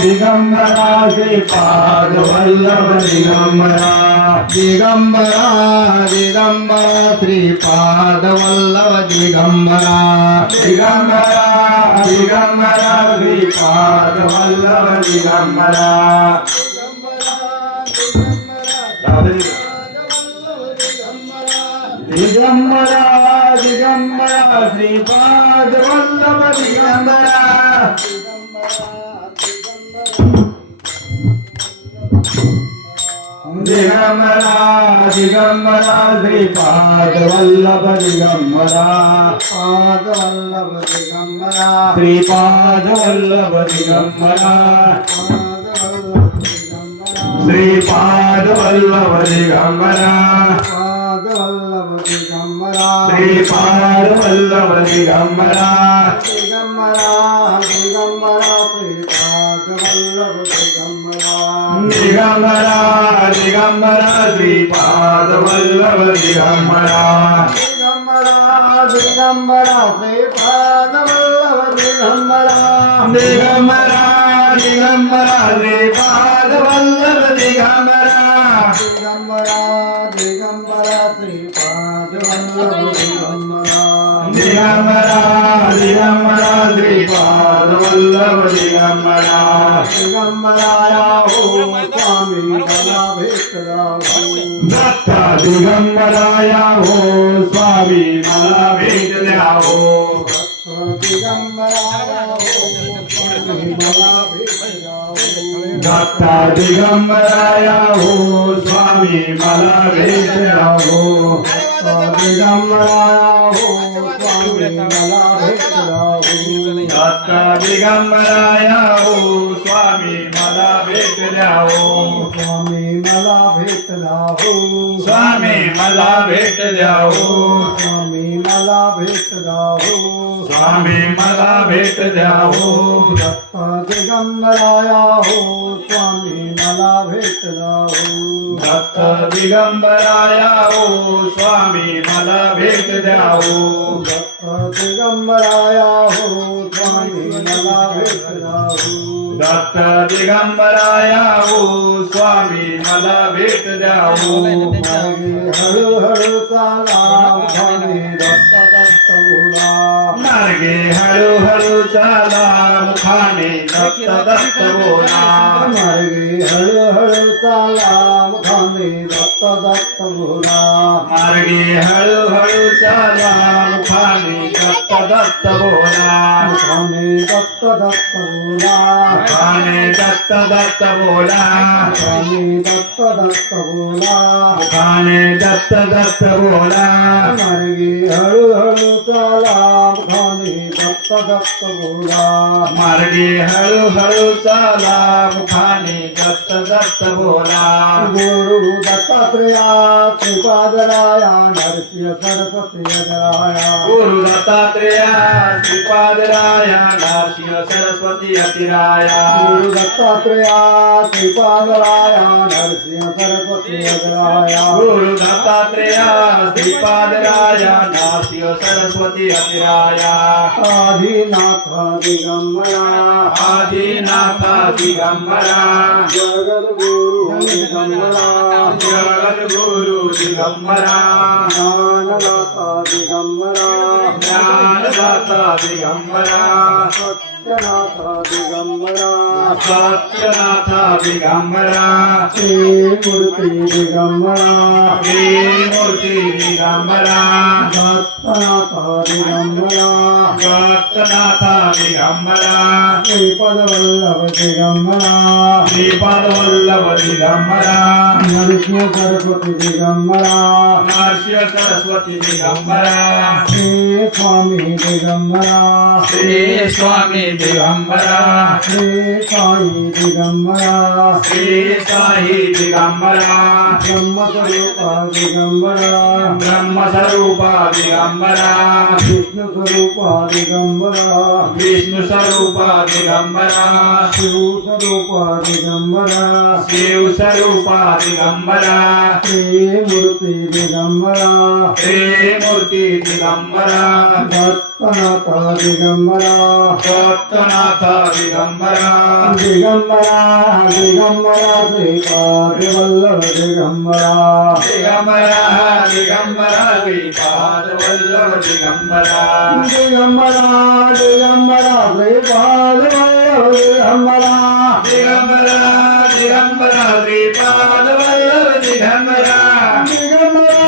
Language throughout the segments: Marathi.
दिगंबरा श्रीपाद वल्लभ दिगंबरा दिगंबरा दिगंबरा श्रीपाद वल्लभ दिगंबरा दिगंबरा दिगंबरा श्रीपाद वल्लभ दिगंबरा दिगंबरा दिगंबरा श्रीपाद वल्लभ दिगंबरा दिगंबरा दिगंबरा श्रीपाद वल्लभ दिगंबरा पाद वल्लभ दिगंबरा श्रीपाद वल्लभ दिगंबरा श्रीपाद वल्लभ दिगंबरा पाद वल्लभ दिगंबरा श्रीपाद वल्लभ दिगंबरा दिगंबरा दिगंबरा श्रीपाद वल्लभ दिगंबरा दिगंबरा दिगंबरा श्रीपाद वल्लभ दिगंबरा दिगंबरा दिगंबरा श्रीपाद वल्लभ दिगंबरा दिगंबरा दिगंबरा श्रीपाद वल्लभ दिगंबरा दिगंबरा दिगंबरा श्रीपाद वल्लभ दिगंबरा दिगंबरा दिगंबरा श्रीपाद वल्लभ दिगंबरा दिगंबराया हो स्वामी मला भेट द्यावो दत्ता दिगंबराया हो स्वामी मला भेट द्यावो दिगंबराया हो स्वामी मला भेट द्यावो दत्ता दिगंबराया हो स्वामी मला भेट द्यावो दिगंबराया हो स्वामी मला भेट द्यावो दत्ता दिगंबराया हो स्वामी मला भेट द्यावो स्वामी मला भेट द्यावो स्वामी मला भेट द्यावो स्वामी मला भेट द्यावो स्वामी मला भेट द्यावो दत्ता दिगंबराया हो स्वामी मला भेट द्यावो दत्ता दिगंबराया हो स्वामी मला भेट द्यावो दत्ता दिगंबराया हो स्वामी मला भेट द्यावो दत्ता दिगंबराया हो स्वामी मला भेट द्यावो हळूहळू चाला मुखाने दत्त दत्त बोला मार्गे हळूहळू चाला मुखाने दत्त दत्त बोला मार्गे हळूहळू चाला मुखाने दत्त दत्त बोला मार्गे हळूहळू चाला मुखाने दत्त दत्त बोला मुखाने दत्त दत्त बोला मुखाने दत्त दत्त बोला मुखाने दत्त दत्त बोला मुखाने दत्त दत्त बोला मार्गे हळूहळू चाला मुखाने दत्त दत्त बोला मार्गे हळूहळू चाला मुखाने दत्त दत्त बोला गुरु दत्तात्रेया श्रीपादराया नरसिंह सरस्वती अतिराया गुरु दत्तात्रेया श्रीपादराया नरसिंह सरस्वती अतिराया गुरु दत्तात्रेया श्रीपादराया नरसिंह सरस्वती अतिराया गुरु दत्तात्रेया श्रीपादराया नरसिंह सरस्वती अतिराया आदिनाथ दिगंबरा आदिनाथ दिगंबरा जगद्गुरु दिगंबरा जगद्गुरु दिगंबरा ज्ञानदाता दिगंबरा ज्ञानदाता दिगंबरा सत्यनाथ दिगंबरा सत्यनाथ दिगंबरा श्री मूर्ति दिगंबरा श्री मूर्ति दिगंबरा दत्तनाथ दिगंबरा दत्तनाथ दिगंबरा श्रीपद वल्लभ दिगंबरा श्रीपद वल्लभ दिगंबरा नरसिंह सरस्वती दिगंबरा नरसिंह सरस्वती दिगंबरा श्री स्वामी दिगंबरा श्री स्वामी दिगंबरा श्री साई दिगंबरा श्री साई दिगंबरा ब्रह्मस्वरूप दिगंबरा ब्रह्मस्वरूप दिगंबरा विष्णु स्वरूप दिगंबरा विष्णु स्वरूप दिगंबरा शिव स्वरूप दिगंबरा शिव स्वरूप दिगंबरा श्री मूर्ति दिगंबरा श्री मूर्ति दिगंबरा सत्यनाथ दिगंबरा सत्यनाथ दिगंबरा दिगंबरा दिगंबरा श्रीपाद वल्लभ दिगंबरा दिगंबरा दिगंबरा श्रीपाद वल्लभ दिगंबरा दिगंबरा दिगंबरा श्रीपाद वल्लभ दिगंबरा दिगंबरा दिगंबरा श्रीपाद वल्लभ दिगंबरा दिगंबरा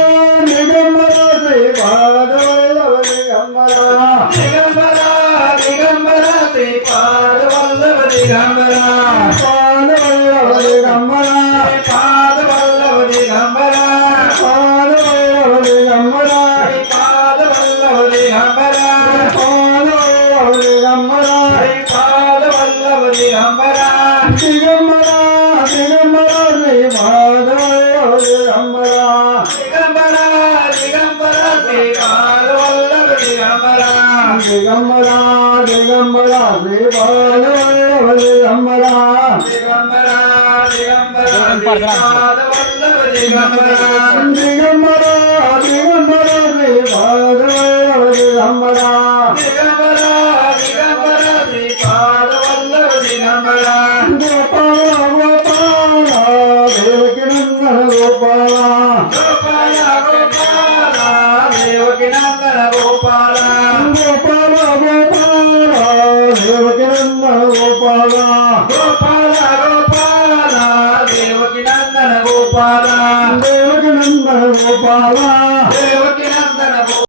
दिगंबरा श्रीपाद वल्लभ दिगंबरा दिगंबरा दिगंबरा श्रीपाद वल्लभ दिगंबरा पाद वल्लभ दिगंबरा पाद वल्लभ दिगंबरा पाद वल्लभ दिगंबरा पाद वल्लभ दिगंबरा पाद वल्लभ दिगंबरा पाद वल्लभ दिगंबरा दिगंबरा दिगंबरा श्रीपाद वल्लभ दिगंबरा दिगंबरा दिगंबरा श्रीपाद वल्लभ दिगंबरा दिगंबरा दिगंबरा श्रीपाद वल्लभ दिगंबरा दिगंबरा दिगंबरा श्रीपाद वल्लभ दिगंबरा दिगंबरा दिगंबरा श्रीपाद वल्लभ दिगंबरा दिगंबरा दिगंबरा श्रीपाद वल्लभ दिगंबरा गोपाल गोपाल देवकीनंदन गोपाल गोपाल गोपाल देवकीनंदन गोपाल गोपाल गोपाल देवकीनंदन गोपाल गोपाल गोपाल देवकीनंदन गोपाल देवकीनंदन गोपाल देव